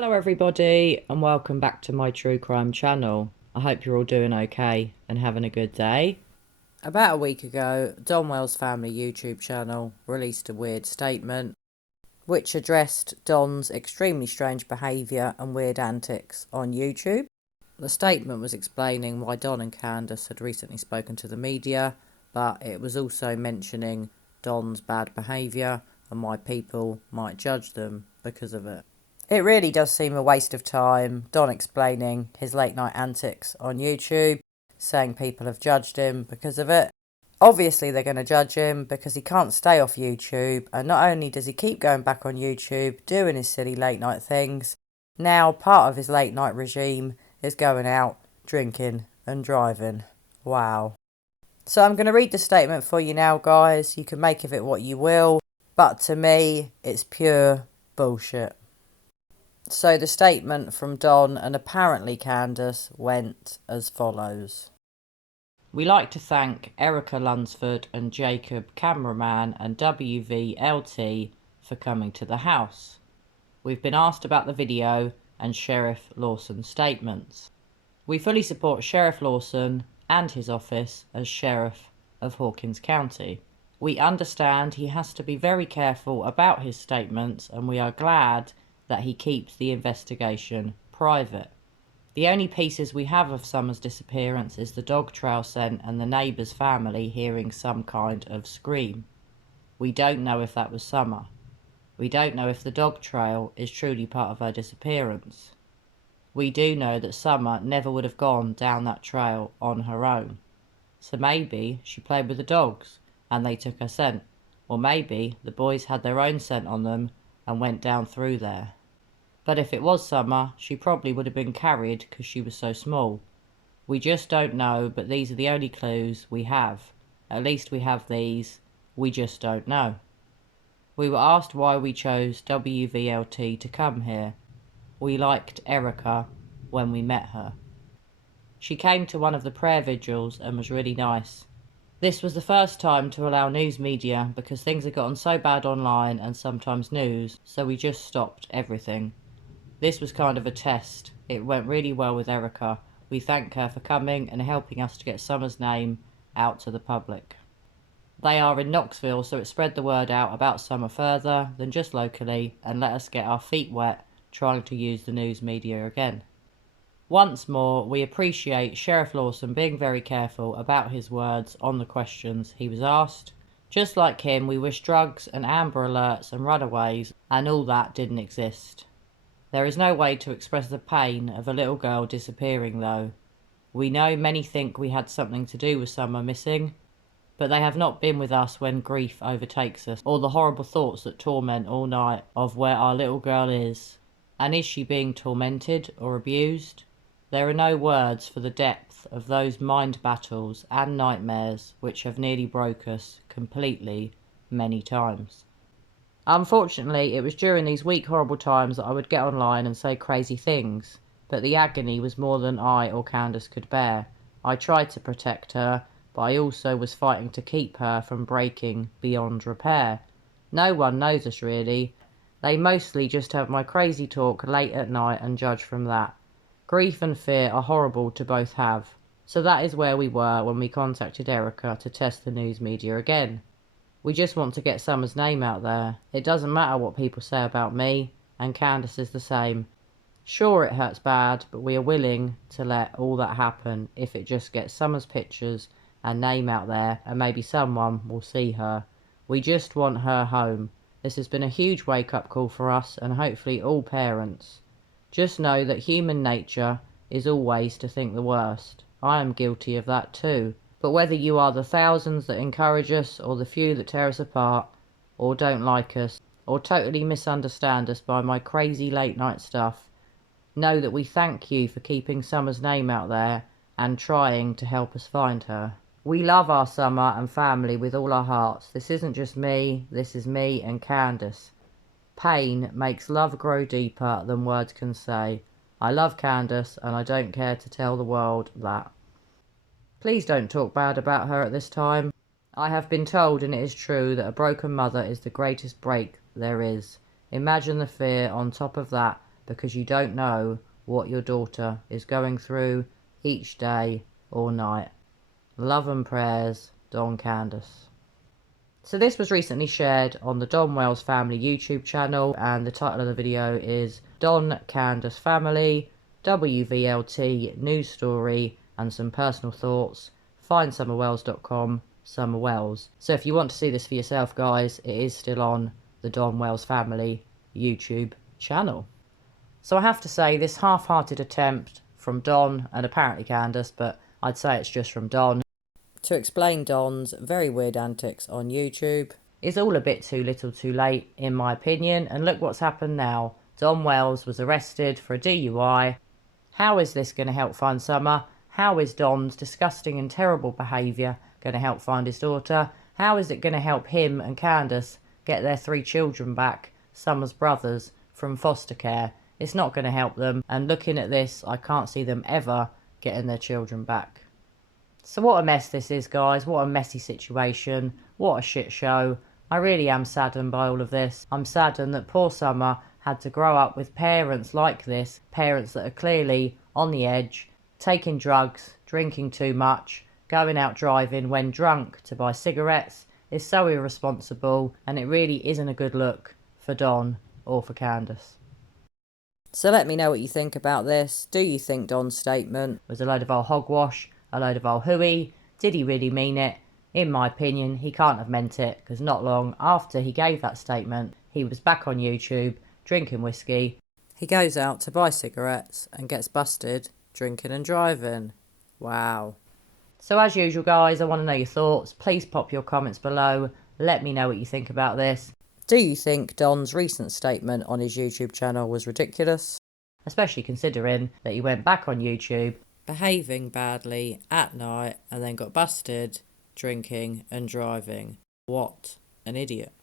Hello everybody and welcome back to my true crime channel. I hope you're all doing okay and having a good day. About a week ago, DonWells' family YouTube channel released a weird statement which addressed Don's extremely strange behaviour and weird antics on YouTube. The statement was explaining why Don and Candace had recently spoken to the media, but it was also mentioning Don's bad behaviour and why people might judge them because of it. It really does seem a waste of time, Don explaining his late night antics on YouTube, saying people have judged him because of it. Obviously they're going to judge him because he can't stay off YouTube, and not only does he keep going back on YouTube doing his silly late night things, now part of his late night regime is going out, drinking and driving. Wow. So I'm going to read the statement for you now, guys. You can make of it what you will, but to me it's pure bullshit. So the statement from Don and apparently Candace went as follows. We like to thank Erica Lunsford and Jacob Cameraman and WVLT for coming to the house. We've been asked about the video and Sheriff Lawson's statements. We fully support Sheriff Lawson and his office as Sheriff of Hawkins County. We understand he has to be very careful about his statements, and we are glad that he keeps the investigation private. The only pieces we have of Summer's disappearance is the dog trail scent and the neighbour's family hearing some kind of scream. We don't know if that was Summer. We don't know if the dog trail is truly part of her disappearance. We do know that Summer never would have gone down that trail on her own. So maybe she played with the dogs and they took her scent. Or maybe the boys had their own scent on them and went down through there. But if it was Summer, she probably would have been carried because she was so small. We just don't know, but these are the only clues we have. At least we have these. We just don't know. We were asked why we chose WVLT to come here. We liked Erica when we met her. She came to one of the prayer vigils and was really nice. This was the first time to allow news media because things had gotten so bad online and sometimes news, so we just stopped everything. This was kind of a test. It went really well with Erica. We thank her for coming and helping us to get Summer's name out to the public. They are in Knoxville, so it spread the word out about Summer further than just locally and let us get our feet wet trying to use the news media again. Once more, we appreciate Sheriff Lawson being very careful about his words on the questions he was asked. Just like him, we wish drugs and Amber Alerts and runaways and all that didn't exist. There is no way to express the pain of a little girl disappearing, though. We know many think we had something to do with Summer missing, but they have not been with us when grief overtakes us, or the horrible thoughts that torment all night of where our little girl is. And is she being tormented or abused? There are no words for the depth of those mind battles and nightmares which have nearly broke us completely many times. Unfortunately, it was during these weak, horrible times that I would get online and say crazy things, but the agony was more than I or Candace could bear. I tried to protect her, but I also was fighting to keep her from breaking beyond repair. No one knows us really. They mostly just have my crazy talk late at night and judge from that. Grief and fear are horrible to both have. So that is where we were when we contacted Erica to test the news media again. We just want to get Summer's name out there. It doesn't matter what people say about me, and Candace is the same. Sure, it hurts bad, but we are willing to let all that happen if it just gets Summer's pictures and name out there, and maybe someone will see her. We just want her home. This has been a huge wake-up call for us and hopefully all parents. Just know that human nature is always to think the worst. I am guilty of that too. But whether you are the thousands that encourage us, or the few that tear us apart, or don't like us, or totally misunderstand us by my crazy late night stuff, know that we thank you for keeping Summer's name out there and trying to help us find her. We love our Summer and family with all our hearts. This isn't just me, this is me and Candace. Pain makes love grow deeper than words can say. I love Candace and I don't care to tell the world that. Please don't talk bad about her at this time. I have been told, and it is true, that a broken mother is the greatest break there is. Imagine the fear on top of that because you don't know what your daughter is going through each day or night. Love and prayers, Don Candace. So this was recently shared on the DonWells family YouTube channel, and the title of the video is Don Candace Family, WVLT News Story and Some Personal Thoughts. Find SummerWells.com, SummerWells. So if you want to see this for yourself, guys, it is still on the DonWells family YouTube channel. So I have to say, this half-hearted attempt from Don, and apparently Candace, but I'd say it's just from Don, to explain Don's very weird antics on YouTube is all a bit too little too late, in my opinion. And look what's happened now. DonWells was arrested for a DUI. How is this going to help find Summer? How is Don's disgusting and terrible behaviour going to help find his daughter? How is it going to help him and Candace get their 3 children back, Summer's brothers, from foster care? It's not going to help them, and looking at this, I can't see them ever getting their children back. So what a mess this is, guys. What a messy situation. What a shit show. I really am saddened by all of this. I'm saddened that poor Summer had to grow up with parents like this. Parents that are clearly on the edge, taking drugs, drinking too much, going out driving when drunk to buy cigarettes. Is so irresponsible, and it really isn't a good look for Don or for Candace. So let me know what you think about this. Do you think Don's statement was a load of old hogwash? A load of old hooey? Did he really mean it? In my opinion, he can't have meant it, because not long after he gave that statement, he was back on YouTube, drinking whiskey. He goes out to buy cigarettes and gets busted drinking and driving. Wow. So as usual, guys, I want to know your thoughts. Please pop your comments below. Let me know what you think about this. Do you think Don's recent statement on his YouTube channel was ridiculous? Especially considering that he went back on YouTube behaving badly at night and then got busted drinking and driving. What an idiot.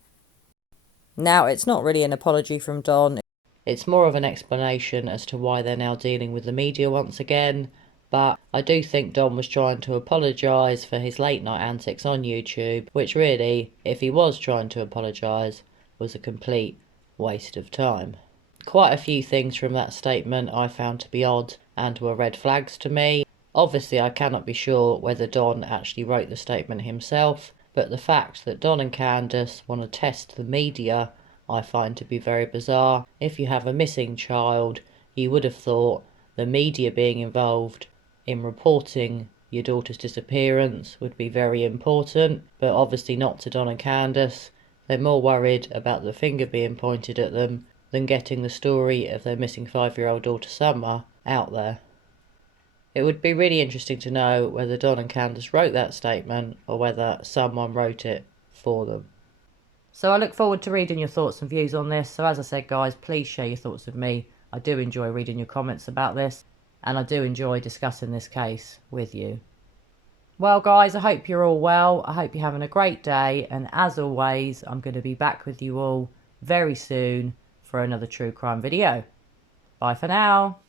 Now, it's not really an apology from Don. It's more of an explanation as to why they're now dealing with the media once again. But I do think Don was trying to apologise for his late night antics on YouTube, which really, if he was trying to apologise, was a complete waste of time. Quite a few things from that statement I found to be odd and were red flags to me. Obviously, I cannot be sure whether Don actually wrote the statement himself, but the fact that Don and Candace want to test the media I find to be very bizarre. If you have a missing child, you would have thought the media being involved in reporting your daughter's disappearance would be very important, but obviously not to Don and Candace. They're more worried about the finger being pointed at them than getting the story of their missing 5-year-old daughter Summer out there. It would be really interesting to know whether Don and Candace wrote that statement or whether someone wrote it for them. So I look forward to reading your thoughts and views on this. So as I said, guys, please share your thoughts with me. I do enjoy reading your comments about this, and I do enjoy discussing this case with you. Well, guys, I hope you're all well. I hope you're having a great day, and as always, I'm going to be back with you all very soon for another true crime video. Bye for now.